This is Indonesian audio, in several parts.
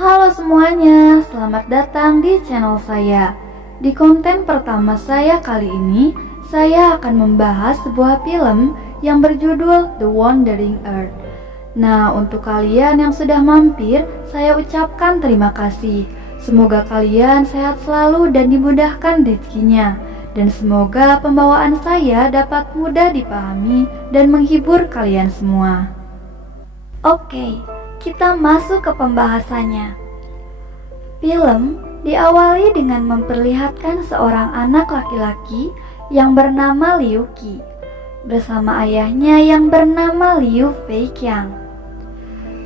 Halo semuanya, selamat datang di channel saya. Di konten pertama saya kali ini, saya akan membahas sebuah film yang berjudul The Wandering Earth. Nah, untuk kalian yang sudah mampir, saya ucapkan terima kasih. Semoga kalian sehat selalu dan dimudahkan rezekinya. Dan semoga pembawaan saya dapat mudah dipahami dan menghibur kalian semua. Oke, kita masuk ke pembahasannya. Film diawali dengan memperlihatkan seorang anak laki-laki yang bernama Liu Qi bersama ayahnya yang bernama Liu Feiqiang.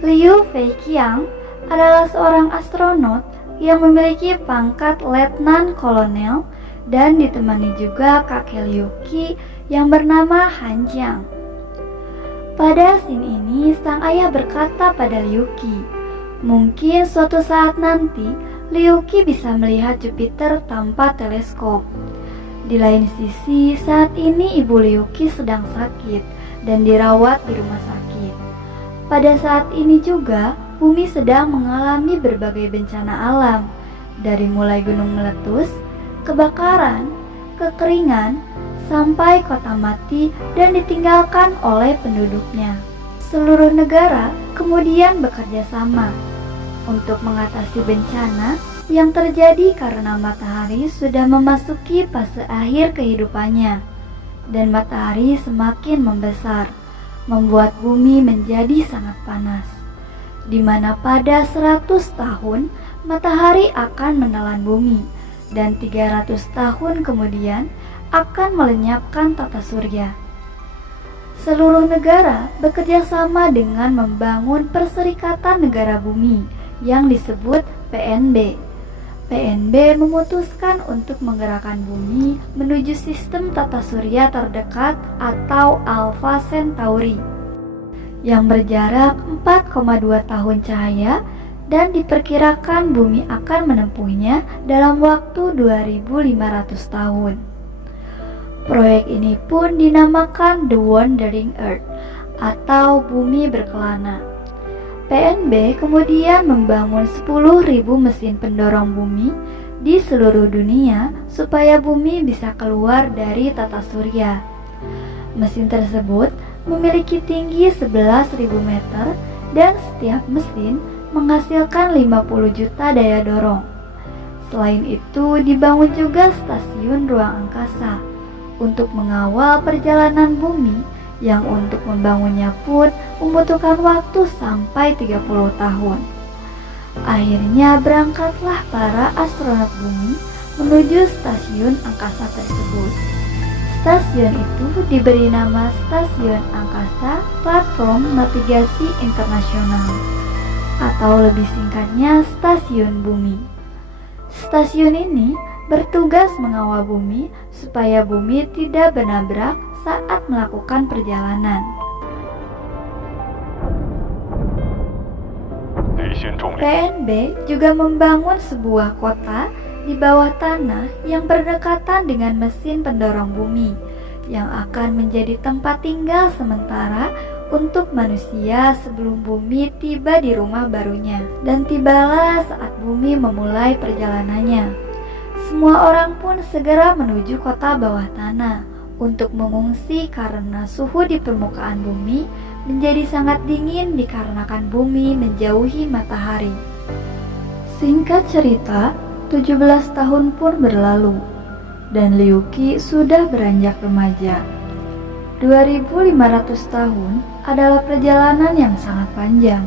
Liu Feiqiang adalah seorang astronot yang memiliki pangkat letnan kolonel dan ditemani juga kakek Liu Qi yang bernama Han Jiang. Pada scene ini, sang ayah berkata pada Liu Qi, mungkin suatu saat nanti Liu Qi bisa melihat Jupiter tanpa teleskop. Di lain sisi, saat ini ibu Liu Qi sedang sakit dan dirawat di rumah sakit. Pada saat ini juga, bumi sedang mengalami berbagai bencana alam, dari mulai gunung meletus, kebakaran, kekeringan, sampai kota mati dan ditinggalkan oleh penduduknya. Seluruh negara kemudian bekerja sama untuk mengatasi bencana yang terjadi karena matahari sudah memasuki fase akhir kehidupannya, dan matahari semakin membesar, membuat bumi menjadi sangat panas, di mana pada 100 tahun matahari akan menelan bumi, dan 300 tahun kemudian akan melenyapkan tata surya. Seluruh negara bekerja sama dengan membangun Perserikatan Negara Bumi yang disebut PNB. PNB memutuskan untuk menggerakkan bumi menuju sistem tata surya terdekat atau Alpha Centauri yang berjarak 4,2 tahun cahaya dan diperkirakan bumi akan menempuhnya dalam waktu 2500 tahun. Proyek ini pun dinamakan The Wandering Earth atau Bumi Berkelana. PNB kemudian membangun 10.000 mesin pendorong bumi di seluruh dunia supaya bumi bisa keluar dari tata surya. Mesin tersebut memiliki tinggi 11.000 meter dan setiap mesin menghasilkan 50 juta daya dorong. Selain itu, dibangun juga stasiun ruang angkasa untuk mengawal perjalanan bumi yang untuk membangunnya pun membutuhkan waktu sampai 30 tahun. Akhirnya berangkatlah para astronot bumi menuju stasiun angkasa tersebut. Stasiun itu diberi nama Stasiun Angkasa Platform Navigasi Internasional atau lebih singkatnya Stasiun Bumi. Stasiun ini bertugas mengawal bumi supaya bumi tidak bernabrak saat melakukan perjalanan. PNB juga membangun sebuah kota di bawah tanah yang berdekatan dengan mesin pendorong bumi yang akan menjadi tempat tinggal sementara untuk manusia sebelum bumi tiba di rumah barunya. Dan tibalah saat bumi memulai perjalanannya. Semua orang pun segera menuju kota bawah tanah untuk mengungsi karena suhu di permukaan bumi menjadi sangat dingin dikarenakan bumi menjauhi matahari. Singkat cerita, 17 tahun pun berlalu dan Liu Qi sudah beranjak remaja. 2500 tahun adalah perjalanan yang sangat panjang.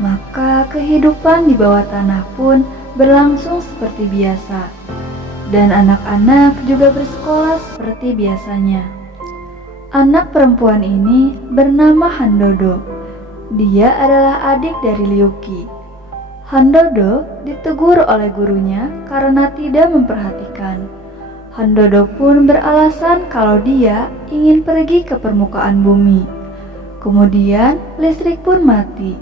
Maka kehidupan di bawah tanah pun berlangsung seperti biasa, dan anak-anak juga bersekolah seperti biasanya. Anak perempuan ini bernama Han Dodo. Dia adalah adik dari Liu Qi. Han Dodo ditegur oleh gurunya karena tidak memperhatikan. Han Dodo pun beralasan kalau dia ingin pergi ke permukaan bumi. Kemudian listrik pun mati,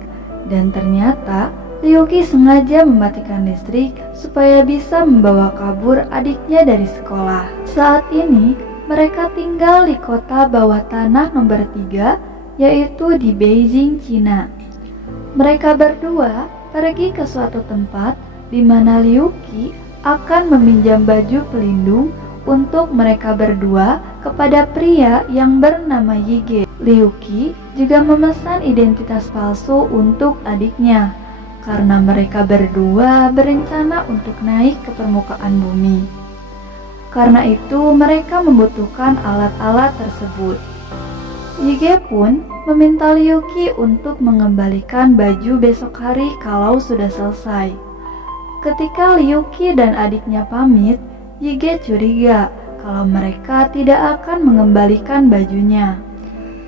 dan ternyata Liu Qi sengaja mematikan listrik supaya bisa membawa kabur adiknya dari sekolah. Saat ini mereka tinggal di kota bawah tanah nomor 3, yaitu di Beijing, Cina. Mereka berdua pergi ke suatu tempat di mana Liu Qi akan meminjam baju pelindung untuk mereka berdua kepada pria yang bernama Yige. Liu Qi juga memesan identitas palsu untuk adiknya karena mereka berdua berencana untuk naik ke permukaan bumi. Karena itu mereka membutuhkan alat-alat tersebut. Yige pun meminta Liu Qi untuk mengembalikan baju besok hari kalau sudah selesai. Ketika Liu Qi dan adiknya pamit, Yige curiga kalau mereka tidak akan mengembalikan bajunya.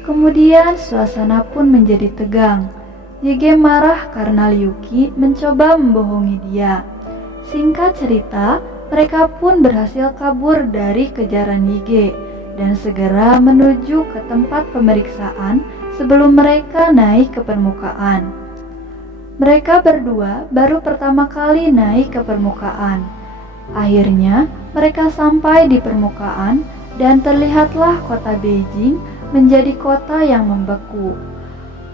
Kemudian suasana pun menjadi tegang. Yige marah karena Liu Qi mencoba membohongi dia. Singkat cerita, mereka pun berhasil kabur dari kejaran Yige dan segera menuju ke tempat pemeriksaan sebelum mereka naik ke permukaan. Mereka berdua baru pertama kali naik ke permukaan. Akhirnya, mereka sampai di permukaan dan terlihatlah kota Beijing menjadi kota yang membeku.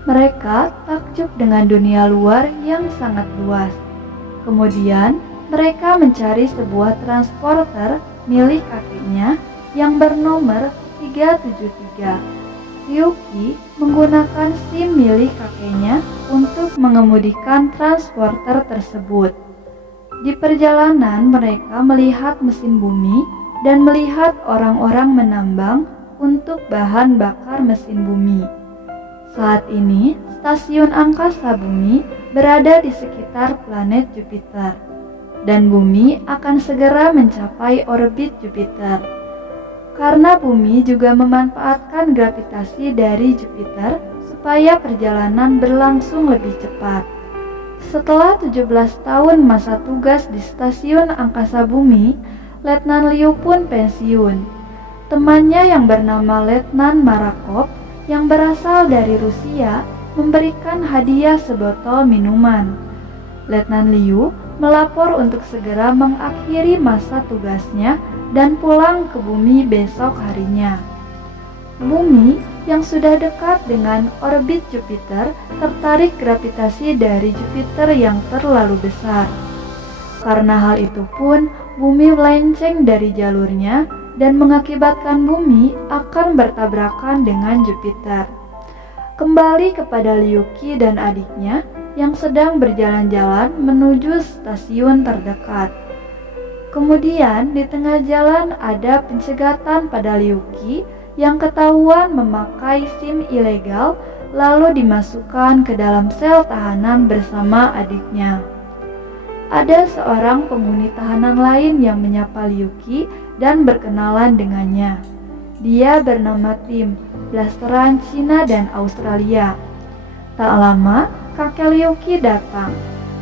Mereka takjub dengan dunia luar yang sangat luas. Kemudian, mereka mencari sebuah transporter milik kakeknya yang bernomor 373. Liu Qi menggunakan SIM milik kakeknya untuk mengemudikan transporter tersebut. Di perjalanan mereka melihat mesin bumi dan melihat orang-orang menambang untuk bahan bakar mesin bumi. Saat ini, stasiun angkasa bumi berada di sekitar planet Jupiter, dan bumi akan segera mencapai orbit Jupiter. Karena bumi juga memanfaatkan gravitasi dari Jupiter supaya perjalanan berlangsung lebih cepat. Setelah 17 tahun masa tugas di stasiun angkasa bumi, Letnan Liu pun pensiun. Temannya yang bernama Letnan Marakov yang berasal dari Rusia memberikan hadiah sebotol minuman. Letnan Liu melapor untuk segera mengakhiri masa tugasnya dan pulang ke bumi besok harinya. Bumi yang sudah dekat dengan orbit Jupiter tertarik gravitasi dari Jupiter yang terlalu besar. Karena hal itu pun, bumi melenceng dari jalurnya dan mengakibatkan bumi akan bertabrakan dengan Jupiter. Kembali kepada Liu Qi dan adiknya yang sedang berjalan-jalan menuju stasiun terdekat. Kemudian di tengah jalan ada pencegatan pada Liu Qi yang ketahuan memakai SIM ilegal lalu dimasukkan ke dalam sel tahanan bersama adiknya. Ada seorang penghuni tahanan lain yang menyapa Liu Qi dan berkenalan dengannya. Dia bernama Tim, blasteran Cina dan Australia. Tak lama, kakek Liu Qi datang.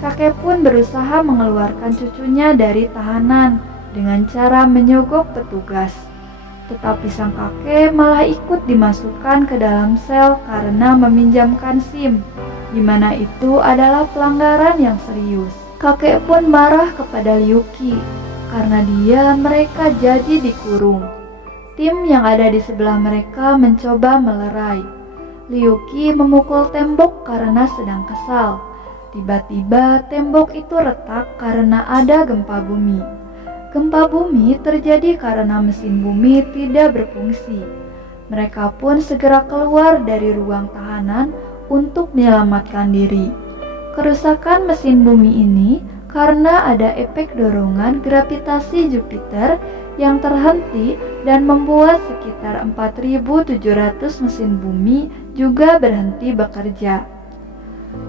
Kakek pun berusaha mengeluarkan cucunya dari tahanan dengan cara menyogok petugas. Tetapi sang kakek malah ikut dimasukkan ke dalam sel karena meminjamkan SIM, di mana itu adalah pelanggaran yang serius. Kakek pun marah kepada Liu Qi karena mereka jadi dikurung. Tim yang ada di sebelah mereka mencoba melerai. Liu Qi memukul tembok karena sedang kesal. Tiba-tiba tembok itu retak karena ada gempa bumi. Gempa bumi terjadi karena mesin bumi tidak berfungsi. Mereka pun segera keluar dari ruang tahanan untuk menyelamatkan diri. Kerusakan mesin bumi ini karena ada efek dorongan gravitasi Jupiter yang terhenti dan membuat sekitar 4.700 mesin bumi juga berhenti bekerja.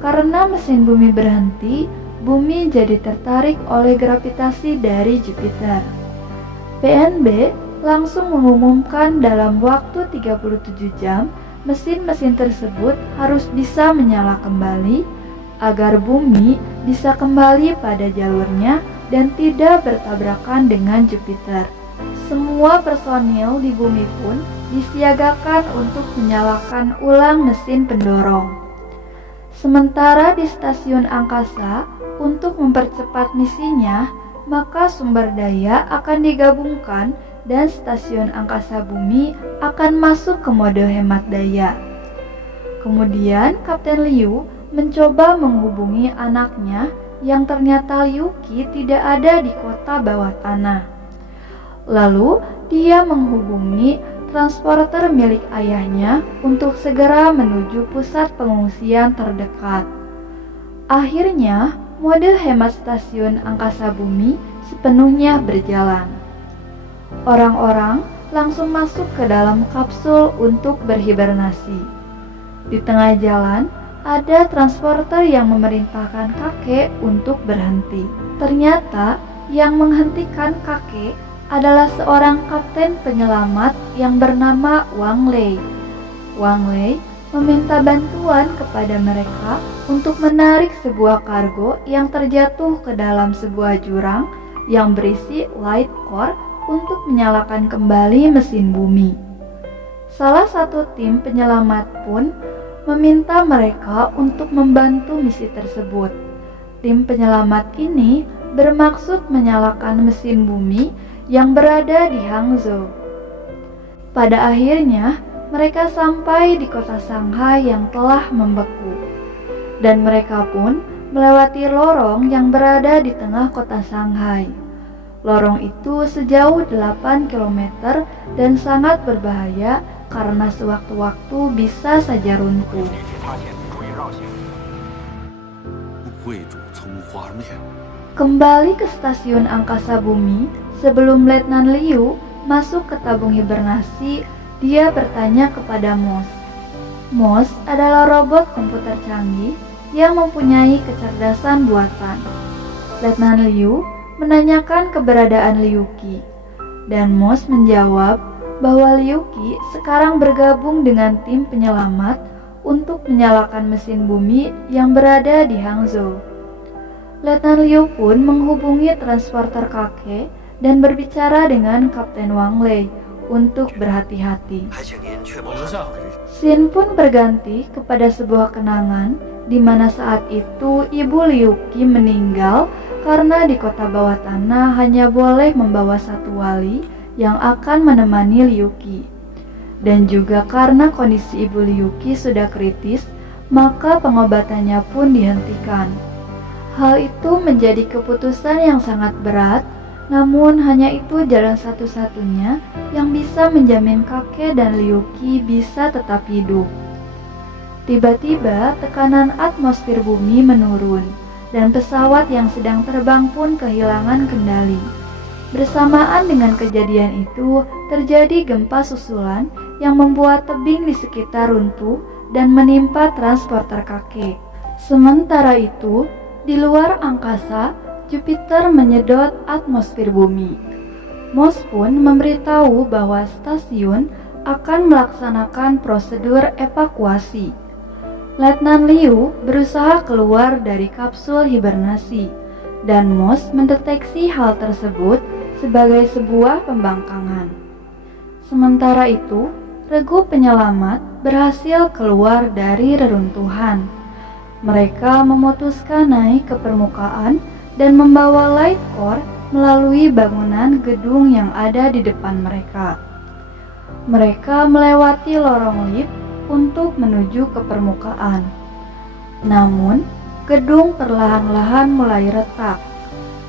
Karena mesin bumi berhenti, bumi jadi tertarik oleh gravitasi dari Jupiter. PNB langsung mengumumkan dalam waktu 37 jam mesin-mesin tersebut harus bisa menyala kembali agar bumi bisa kembali pada jalurnya dan tidak bertabrakan dengan Jupiter. Semua personil di bumi pun disiagakan untuk menyalakan ulang mesin pendorong. Sementara di stasiun angkasa, untuk mempercepat misinya, maka sumber daya akan digabungkan dan stasiun angkasa bumi akan masuk ke mode hemat daya. Kemudian Kapten Liu mencoba menghubungi anaknya yang ternyata Liu Qi tidak ada di kota bawah tanah. Lalu dia menghubungi transporter milik ayahnya untuk segera menuju pusat pengungsian terdekat. Akhirnya, mode hemat stasiun angkasa bumi sepenuhnya berjalan. Orang-orang langsung masuk ke dalam kapsul untuk berhibernasi. Di tengah jalan, ada transporter yang memerintahkan kakek untuk berhenti. Ternyata yang menghentikan kakek adalah seorang kapten penyelamat yang bernama Wang Lei. Wang Lei meminta bantuan kepada mereka untuk menarik sebuah kargo yang terjatuh ke dalam sebuah jurang yang berisi light core untuk menyalakan kembali mesin bumi. Salah satu tim penyelamat pun meminta mereka untuk membantu misi tersebut. Tim penyelamat ini bermaksud menyalakan mesin bumi yang berada di Hangzhou. Pada akhirnya, mereka sampai di kota Shanghai yang telah membeku. Dan mereka pun melewati lorong yang berada di tengah kota Shanghai. Lorong itu sejauh 8 km dan sangat berbahaya karena sewaktu-waktu bisa saja runtuh. Kembali ke stasiun angkasa bumi, sebelum Letnan Liu masuk ke tabung hibernasi, dia bertanya kepada Moss. Moss adalah robot komputer canggih yang mempunyai kecerdasan buatan. Letnan Liu menanyakan keberadaan Liu Qi, dan Moss menjawab bahwa Liu Qi sekarang bergabung dengan tim penyelamat untuk menyalakan mesin bumi yang berada di Hangzhou. Letnan Liu pun menghubungi transporter kakek dan berbicara dengan Kapten Wang Lei untuk berhati-hati. Scene pun berganti kepada sebuah kenangan di mana saat itu ibu Liu Qi meninggal karena di kota bawah tanah hanya boleh membawa satu wali yang akan menemani Liu Qi. Dan juga karena kondisi ibu Liu Qi sudah kritis, maka pengobatannya pun dihentikan. Hal itu menjadi keputusan yang sangat berat, namun hanya itu jalan satu-satunya yang bisa menjamin kakek dan Liu Qi bisa tetap hidup. Tiba-tiba tekanan atmosfer bumi menurun, dan pesawat yang sedang terbang pun kehilangan kendali. Bersamaan dengan kejadian itu, terjadi gempa susulan yang membuat tebing di sekitar runtuh dan menimpa transporter kakek. Sementara itu, di luar angkasa, Jupiter menyedot atmosfer bumi. Moss pun memberitahu bahwa stasiun akan melaksanakan prosedur evakuasi. Letnan Liu berusaha keluar dari kapsul hibernasi, dan Moss mendeteksi hal tersebut sebagai sebuah pembangkangan. Sementara itu, regu penyelamat berhasil keluar dari reruntuhan. Mereka memutuskan naik ke permukaan dan membawa light core melalui bangunan gedung yang ada di depan mereka. Mereka melewati lorong lift untuk menuju ke permukaan. Namun, gedung perlahan-lahan mulai retak.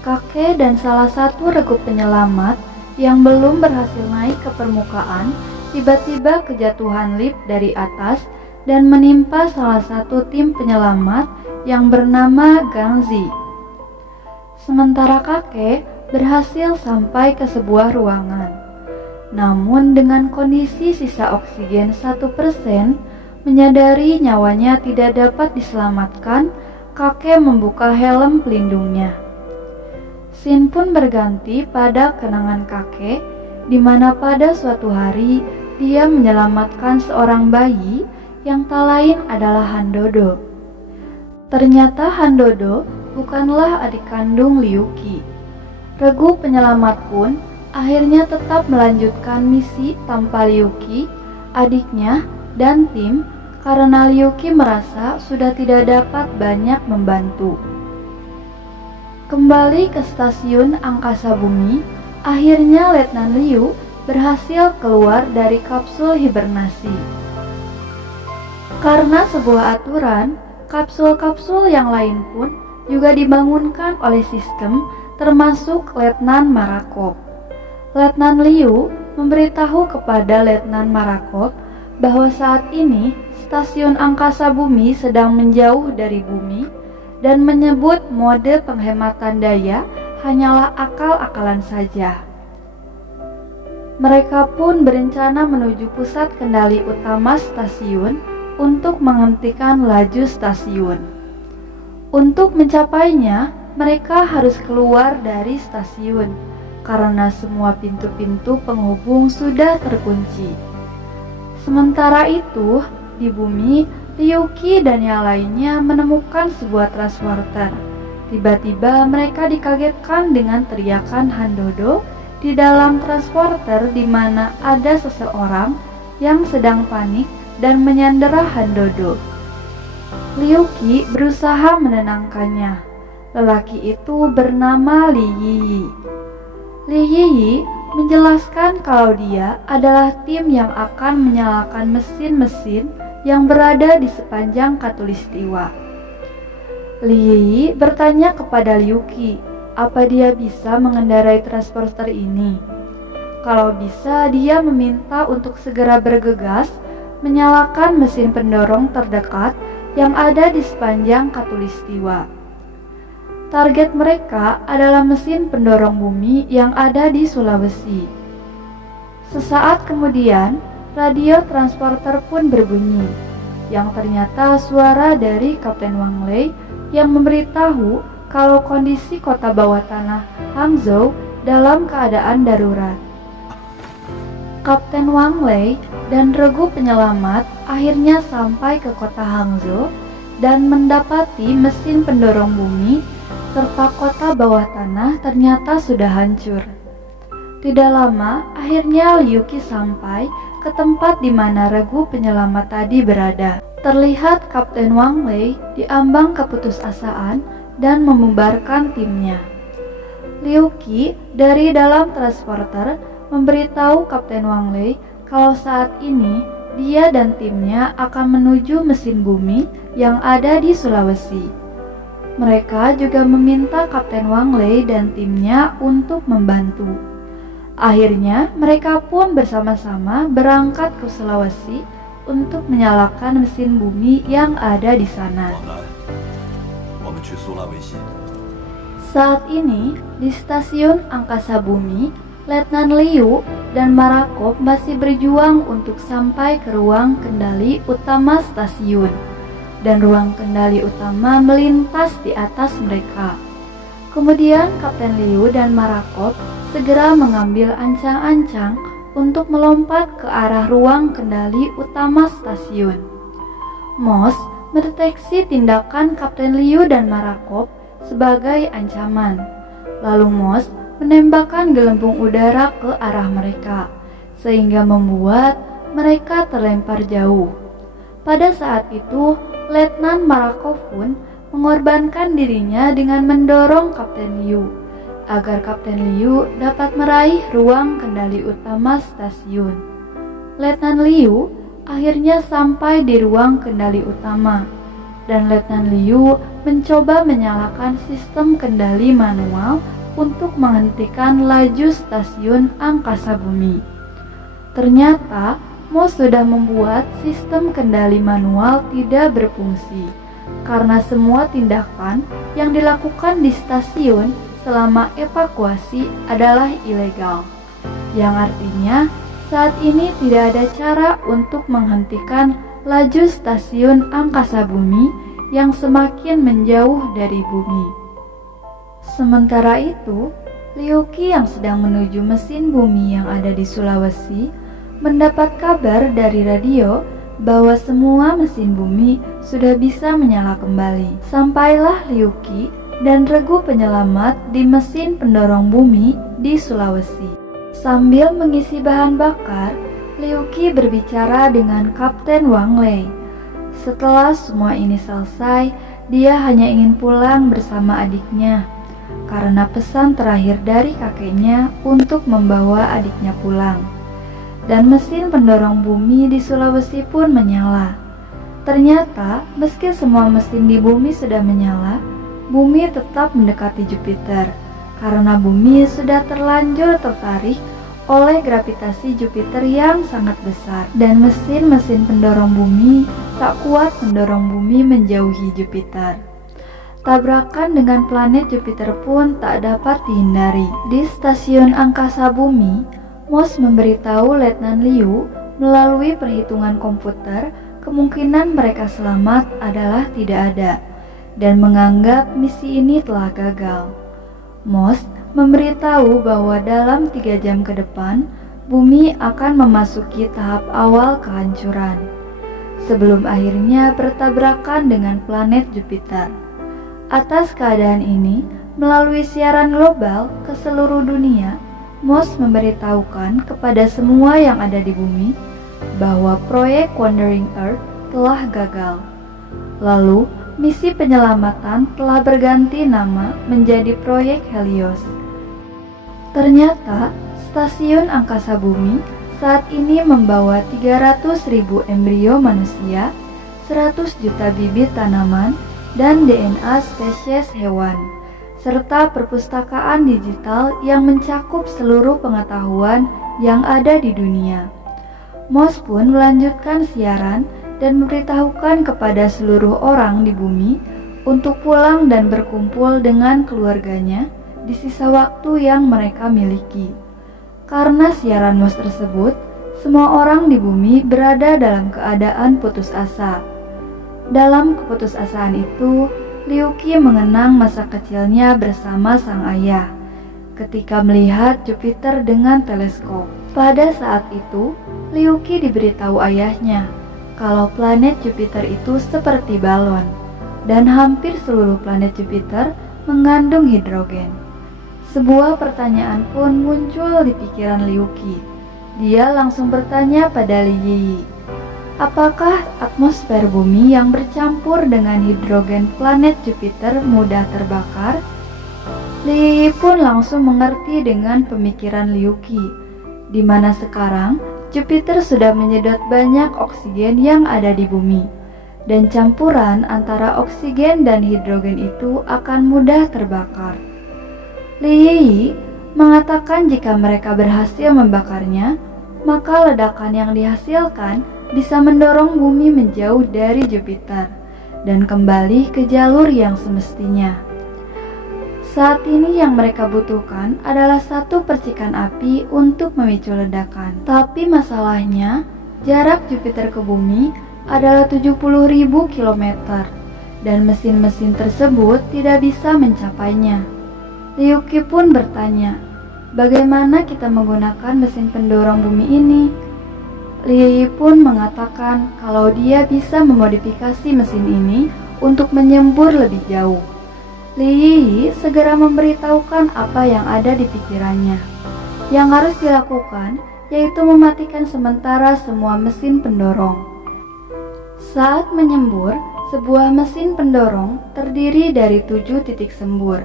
Kakek dan salah satu regu penyelamat yang belum berhasil naik ke permukaan tiba-tiba kejatuhan lift dari atas dan menimpa salah satu tim penyelamat yang bernama Gang Zi. Sementara kakek berhasil sampai ke sebuah ruangan. Namun dengan kondisi sisa oksigen 1%, menyadari nyawanya tidak dapat diselamatkan, kakek membuka helm pelindungnya. Scene pun berganti pada kenangan kakek, di mana pada suatu hari dia menyelamatkan seorang bayi yang tak lain adalah Han Dodo. Ternyata Han Dodo bukanlah adik kandung Liu Qi. Regu penyelamat pun akhirnya tetap melanjutkan misi tanpa Liu Qi, adiknya, dan tim karena Liu Qi merasa sudah tidak dapat banyak membantu. Kembali ke stasiun angkasa bumi, akhirnya Letnan Liu berhasil keluar dari kapsul hibernasi. Karena sebuah aturan, kapsul-kapsul yang lain pun juga dibangunkan oleh sistem, termasuk Letnan Marakov. Letnan Liu memberitahu kepada Letnan Marakov bahwa saat ini stasiun angkasa bumi sedang menjauh dari bumi dan menyebut mode penghematan daya hanyalah akal-akalan saja. Mereka pun berencana menuju pusat kendali utama stasiun untuk menghentikan laju stasiun. Untuk mencapainya, mereka harus keluar dari stasiun karena semua pintu-pintu penghubung sudah terkunci. Sementara itu, di bumi, Liu Qi dan yang lainnya menemukan sebuah transporter. Tiba-tiba mereka dikagetkan dengan teriakan Han Dodo di dalam transporter, di mana ada seseorang yang sedang panik dan menyandera Han Dodo. Liu Qi berusaha menenangkannya. Lelaki itu bernama Li Yiyi. Li Yiyi menjelaskan kalau dia adalah tim yang akan menyalakan mesin-mesin yang berada di sepanjang Khatulistiwa. Li Yiyi bertanya kepada Liu Qi, apa dia bisa mengendarai transporter ini? Kalau bisa, dia meminta untuk segera bergegas menyalakan mesin pendorong terdekat yang ada di sepanjang Khatulistiwa. Target mereka adalah mesin pendorong bumi yang ada di Sulawesi. Sesaat kemudian, radio transporter pun berbunyi, yang ternyata suara dari Kapten Wang Lei yang memberitahu kalau kondisi kota bawah tanah Hangzhou dalam keadaan darurat. Kapten Wang Lei dan regu penyelamat akhirnya sampai ke kota Hangzhou dan mendapati mesin pendorong bumi serta kota bawah tanah ternyata sudah hancur. Tidak lama, akhirnya Liu Qi sampai ke tempat di mana regu penyelamat tadi berada. Terlihat Kapten Wang Lei diambang keputusasaan dan membubarkan timnya. Liu Qi dari dalam transporter memberitahu Kapten Wang Lei kalau saat ini dia dan timnya akan menuju mesin bumi yang ada di Sulawesi. Mereka juga meminta Kapten Wang Lei dan timnya untuk membantu. Akhirnya mereka pun bersama-sama berangkat ke Sulawesi untuk menyalakan mesin bumi yang ada di sana. Saat ini di stasiun angkasa bumi, Letnan Liu dan Marakov masih berjuang untuk sampai ke ruang kendali utama stasiun, dan ruang kendali utama melintas di atas mereka. Kemudian Kapten Liu dan Marakov segera mengambil ancang-ancang untuk melompat ke arah ruang kendali utama stasiun. Moss mendeteksi tindakan Kapten Liu dan Marakov sebagai ancaman. Lalu Moss menembakkan gelembung udara ke arah mereka, sehingga membuat mereka terlempar jauh. Pada saat itu, Letnan Marakov pun mengorbankan dirinya dengan mendorong Kapten Liu, agar Kapten Liu dapat meraih ruang kendali utama stasiun. Letnan Liu akhirnya sampai di ruang kendali utama, dan Letnan Liu mencoba menyalakan sistem kendali manual untuk menghentikan laju stasiun angkasa bumi. Ternyata Moss sudah membuat sistem kendali manual tidak berfungsi karena semua tindakan yang dilakukan di stasiun selama evakuasi adalah ilegal, yang artinya saat ini tidak ada cara untuk menghentikan laju stasiun angkasa bumi yang semakin menjauh dari bumi. Sementara itu, Liu Qi yang sedang menuju mesin bumi yang ada di Sulawesi mendapat kabar dari radio bahwa semua mesin bumi sudah bisa menyala kembali. Sampailah Liu Qi dan regu penyelamat di mesin pendorong bumi di Sulawesi. Sambil mengisi bahan bakar, Liu Qi berbicara dengan Kapten Wang Lei. Setelah semua ini selesai, dia hanya ingin pulang bersama adiknya karena pesan terakhir dari kakeknya untuk membawa adiknya pulang. Dan mesin pendorong bumi di Sulawesi pun menyala. Ternyata, meski semua mesin di bumi sudah menyala, bumi tetap mendekati Jupiter karena bumi sudah terlanjur tertarik oleh gravitasi Jupiter yang sangat besar, dan mesin-mesin pendorong bumi tak kuat mendorong bumi menjauhi Jupiter. Tabrakan dengan planet Jupiter pun tak dapat dihindari. Di stasiun angkasa bumi, Moss memberitahu Letnan Liu melalui perhitungan komputer kemungkinan mereka selamat adalah tidak ada, dan menganggap misi ini telah gagal. Moss memberitahu bahwa dalam 3 jam ke depan, bumi akan memasuki tahap awal kehancuran, sebelum akhirnya bertabrakan dengan planet Jupiter. Atas keadaan ini, melalui siaran global ke seluruh dunia, Moss memberitahukan kepada semua yang ada di bumi bahwa proyek Wandering Earth telah gagal. Lalu, misi penyelamatan telah berganti nama menjadi proyek Helios. Ternyata, stasiun angkasa bumi saat ini membawa 300.000 embrio manusia, 100 juta bibit tanaman, dan DNA spesies hewan, serta perpustakaan digital yang mencakup seluruh pengetahuan yang ada di dunia. Moss pun melanjutkan siaran dan memberitahukan kepada seluruh orang di bumi untuk pulang dan berkumpul dengan keluarganya di sisa waktu yang mereka miliki. Karena siaran Moss tersebut, semua orang di bumi berada dalam keadaan putus asa. Dalam keputusasaan itu, Liu Qi mengenang masa kecilnya bersama sang ayah ketika melihat Jupiter dengan teleskop. Pada saat itu, Liu Qi diberitahu ayahnya kalau planet Jupiter itu seperti balon, dan hampir seluruh planet Jupiter mengandung hidrogen. Sebuah pertanyaan pun muncul di pikiran Liu Qi. Dia langsung bertanya pada Li Yi, apakah atmosfer bumi yang bercampur dengan hidrogen planet Jupiter mudah terbakar? Li Yi pun langsung mengerti dengan pemikiran Liu Qi, di mana sekarang Jupiter sudah menyedot banyak oksigen yang ada di bumi, dan campuran antara oksigen dan hidrogen itu akan mudah terbakar. Li Yi mengatakan jika mereka berhasil membakarnya, maka ledakan yang dihasilkan bisa mendorong bumi menjauh dari Jupiter dan kembali ke jalur yang semestinya. Saat ini yang mereka butuhkan adalah satu percikan api untuk memicu ledakan. Tapi masalahnya, jarak Jupiter ke bumi adalah 70.000 km dan mesin-mesin tersebut tidak bisa mencapainya. Liu Qi pun bertanya, bagaimana kita menggunakan mesin pendorong bumi ini? Li Yi pun mengatakan kalau dia bisa memodifikasi mesin ini untuk menyembur lebih jauh. Li Yi segera memberitahukan apa yang ada di pikirannya. Yang harus dilakukan yaitu mematikan sementara semua mesin pendorong. Saat menyembur, sebuah mesin pendorong terdiri dari 7 titik sembur.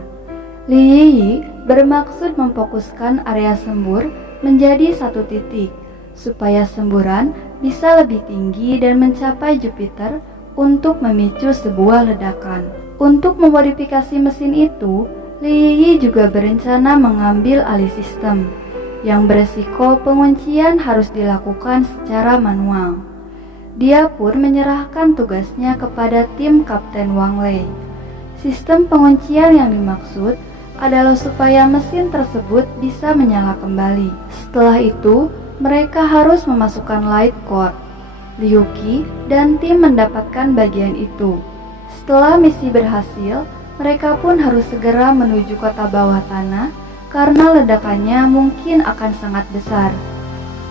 Li Yi bermaksud memfokuskan area sembur menjadi 1 titik, supaya semburan bisa lebih tinggi dan mencapai Jupiter untuk memicu sebuah ledakan. Untuk memodifikasi mesin itu, Li Yi juga berencana mengambil alih sistem, yang beresiko penguncian harus dilakukan secara manual. Dia pun menyerahkan tugasnya kepada tim Kapten Wang Lei. Sistem penguncian yang dimaksud adalah supaya mesin tersebut bisa menyala kembali. Setelah itu, mereka harus memasukkan light core. Liu Qi dan tim mendapatkan bagian itu. Setelah misi berhasil, mereka pun harus segera menuju kota bawah tanah karena ledakannya mungkin akan sangat besar.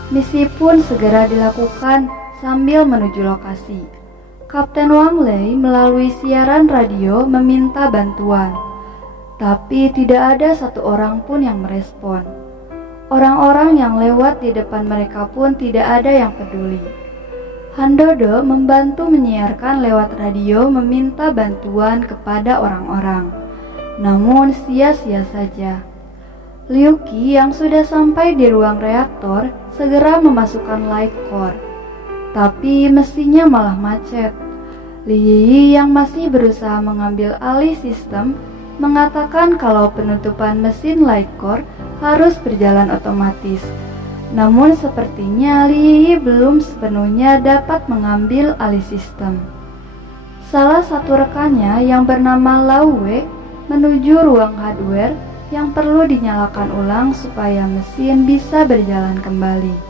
Misi pun segera dilakukan sambil menuju lokasi. Kapten Wang Lei melalui siaran radio meminta bantuan, tapi tidak ada satu orang pun yang merespon. Orang-orang yang lewat di depan mereka pun tidak ada yang peduli. Han Dodo membantu menyiarkan lewat radio meminta bantuan kepada orang-orang, namun sia-sia saja. Liu Qi yang sudah sampai di ruang reaktor segera memasukkan light core, tapi mesinnya malah macet. Li Yi yang masih berusaha mengambil alih sistem mengatakan kalau penutupan mesin light core harus berjalan otomatis. Namun sepertinya Li Yi belum sepenuhnya dapat mengambil alih sistem. Salah satu rekannya yang bernama Lao Wei menuju ruang hardware yang perlu dinyalakan ulang supaya mesin bisa berjalan kembali.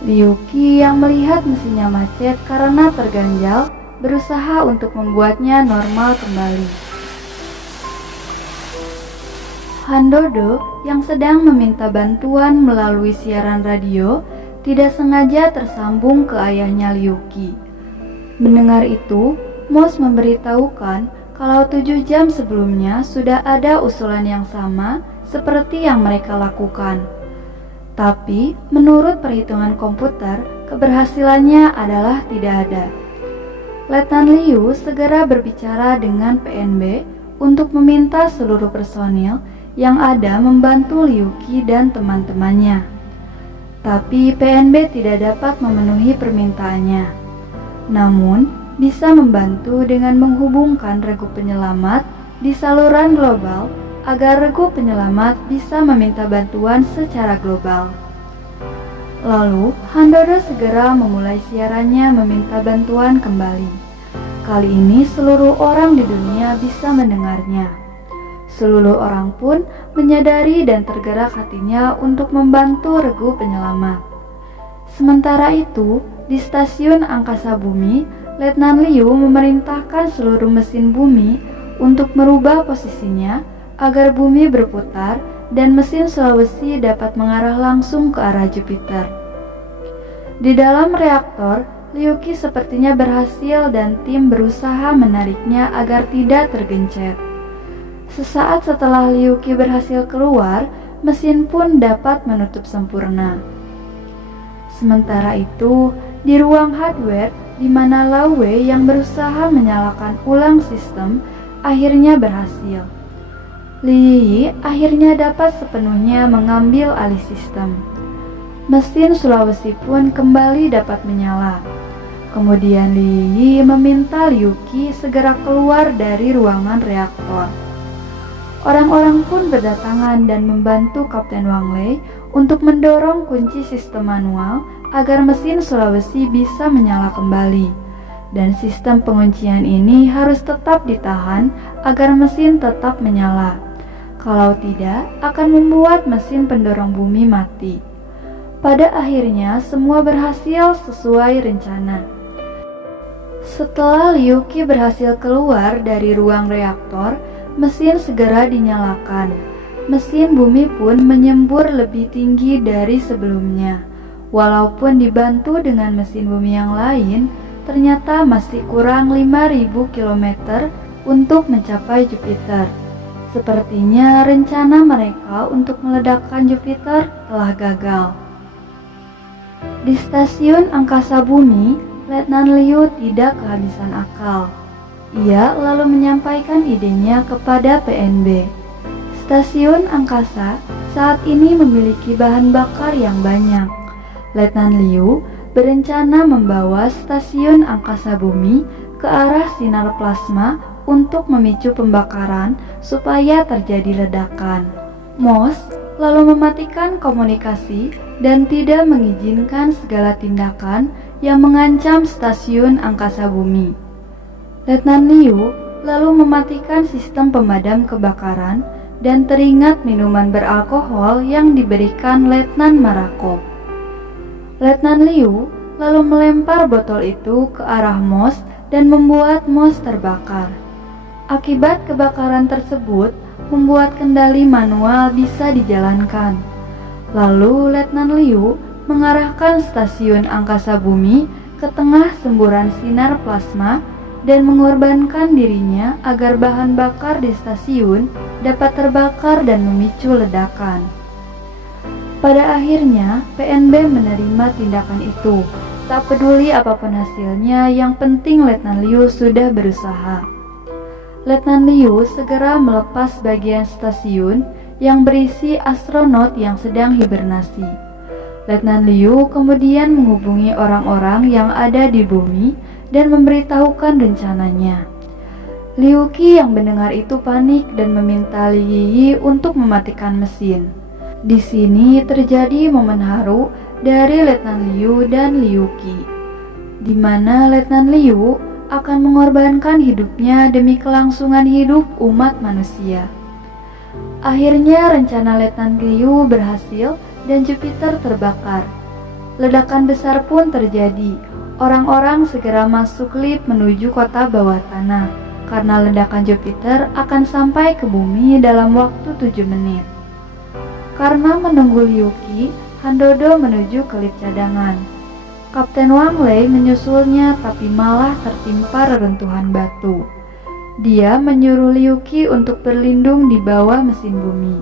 Liu Qi yang melihat mesinnya macet karena terganjal berusaha untuk membuatnya normal kembali. Han Dodo yang sedang meminta bantuan melalui siaran radio tidak sengaja tersambung ke ayahnya Liu Qi. Mendengar itu, Mos memberitahukan kalau 7 jam sebelumnya sudah ada usulan yang sama seperti yang mereka lakukan. Tapi, menurut perhitungan komputer, keberhasilannya adalah tidak ada. Letnan Liu segera berbicara dengan PNB untuk meminta seluruh personil yang ada membantu Liu Qi dan teman-temannya. Tapi PNB tidak dapat memenuhi permintaannya. Namun, bisa membantu dengan menghubungkan regu penyelamat di saluran global agar regu penyelamat bisa meminta bantuan secara global. Lalu, Han Dodo segera memulai siarannya meminta bantuan kembali. Kali ini seluruh orang di dunia bisa mendengarnya. Seluruh orang pun menyadari dan tergerak hatinya untuk membantu regu penyelamat. Sementara itu, di stasiun angkasa bumi, Letnan Liu memerintahkan seluruh mesin bumi untuk merubah posisinya agar bumi berputar dan mesin Sulawesi dapat mengarah langsung ke arah Jupiter. Di dalam reaktor, Liu Qi sepertinya berhasil dan tim berusaha menariknya agar tidak tergencet. Sesaat setelah Liu Qi berhasil keluar, mesin pun dapat menutup sempurna. Sementara itu, di ruang hardware di mana Lao Wei yang berusaha menyalakan ulang sistem akhirnya berhasil. Li Yi akhirnya dapat sepenuhnya mengambil alih sistem. Mesin Sulawesi pun kembali dapat menyala. Kemudian Li Yi meminta Liu Qi segera keluar dari ruangan reaktor. Orang-orang pun berdatangan dan membantu Kapten Wang Lei untuk mendorong kunci sistem manual agar mesin Sulawesi bisa menyala kembali. Dan sistem penguncian ini harus tetap ditahan agar mesin tetap menyala. Kalau tidak, akan membuat mesin pendorong bumi mati. Pada akhirnya, semua berhasil sesuai rencana. Setelah Liu Qi berhasil keluar dari ruang reaktor, mesin segera dinyalakan. Mesin bumi pun menyembur lebih tinggi dari sebelumnya. Walaupun dibantu dengan mesin bumi yang lain, ternyata masih kurang 5.000 km untuk mencapai Jupiter. Sepertinya rencana mereka untuk meledakkan Jupiter telah gagal. Di stasiun angkasa bumi, Letnan Liu tidak kehabisan akal. Ia lalu menyampaikan idenya kepada PNB. Stasiun angkasa saat ini memiliki bahan bakar yang banyak. Letnan Liu berencana membawa stasiun angkasa bumi ke arah sinar plasma untuk memicu pembakaran supaya terjadi ledakan. Mos lalu mematikan komunikasi dan tidak mengizinkan segala tindakan yang mengancam stasiun angkasa bumi. Letnan Liu lalu mematikan sistem pemadam kebakaran dan teringat minuman beralkohol yang diberikan Letnan Marakov. Letnan Liu lalu melempar botol itu ke arah Mos dan membuat Mos terbakar. Akibat kebakaran tersebut, membuat kendali manual bisa dijalankan. Lalu Letnan Liu mengarahkan stasiun angkasa bumi ke tengah semburan sinar plasma dan mengorbankan dirinya agar bahan bakar di stasiun dapat terbakar dan memicu ledakan. Pada akhirnya, PNB menerima tindakan itu. Tak peduli apapun hasilnya, yang penting Letnan Liu sudah berusaha. Letnan Liu segera melepas bagian stasiun yang berisi astronot yang sedang hibernasi. Letnan Liu kemudian menghubungi orang-orang yang ada di bumi dan memberitahukan rencananya. Liu Qi yang mendengar itu panik dan meminta Li Yi untuk mematikan mesin. Di sini terjadi momen haru dari Letnan Liu dan Liu Qi, di mana Letnan Liu akan mengorbankan hidupnya demi kelangsungan hidup umat manusia. Akhirnya rencana Letnan Liu berhasil dan Jupiter terbakar. Ledakan besar pun terjadi. Orang-orang segera masuk lift menuju kota bawah tanah karena ledakan Jupiter akan sampai ke bumi dalam waktu 7 menit. Karena menunggu Liu Qi, Han Dodo menuju ke lift cadangan. Kapten Wang Lei menyusulnya tapi malah tertimpa reruntuhan batu. Dia menyuruh Liu Qi untuk berlindung di bawah mesin bumi.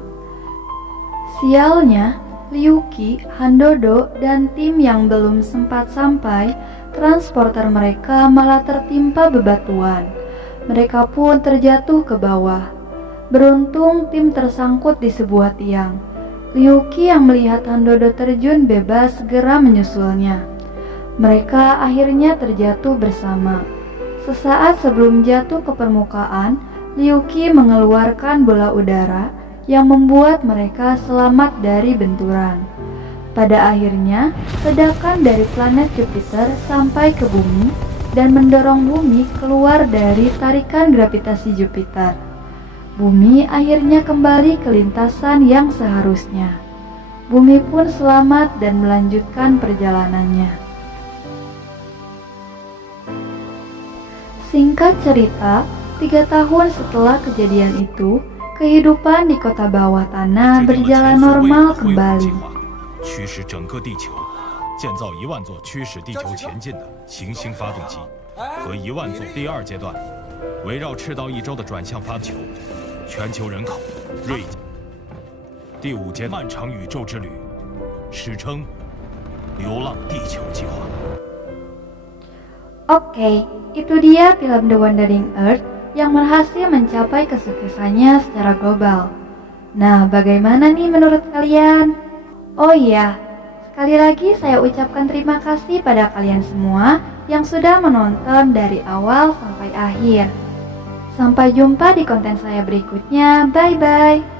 Sialnya, Liu Qi, Han Dodo, dan tim yang belum sempat sampai, transporter mereka malah tertimpa bebatuan. Mereka pun terjatuh ke bawah. Beruntung tim tersangkut di sebuah tiang. Liu Qi yang melihat Han Dodo terjun bebas segera menyusulnya. Mereka akhirnya terjatuh bersama. Sesaat sebelum jatuh ke permukaan, Liu Qi mengeluarkan bola udara yang membuat mereka selamat dari benturan. Pada akhirnya, ledakan dari planet Jupiter sampai ke bumi dan mendorong bumi keluar dari tarikan gravitasi Jupiter. Bumi akhirnya kembali ke lintasan yang seharusnya. Bumi pun selamat dan melanjutkan perjalanannya. Singkat cerita, 3 tahun setelah kejadian itu, kehidupan di kota bawah tanah berjalan normal kembali. 驱使整个地球建造10000座驱使地球前进的行星发动机和10000座第二阶段围绕赤道一周的转向发球，全球人口锐减。第5阶漫长宇宙之旅，史称“流浪地球计划”。 Oke, itu dia film The Wandering Earth yang berhasil mencapai kesuksesannya secara global. Nah, bagaimana nih menurut kalian? Oh iya, sekali lagi saya ucapkan terima kasih pada kalian semua yang sudah menonton dari awal sampai akhir. Sampai jumpa di konten saya berikutnya. Bye-bye.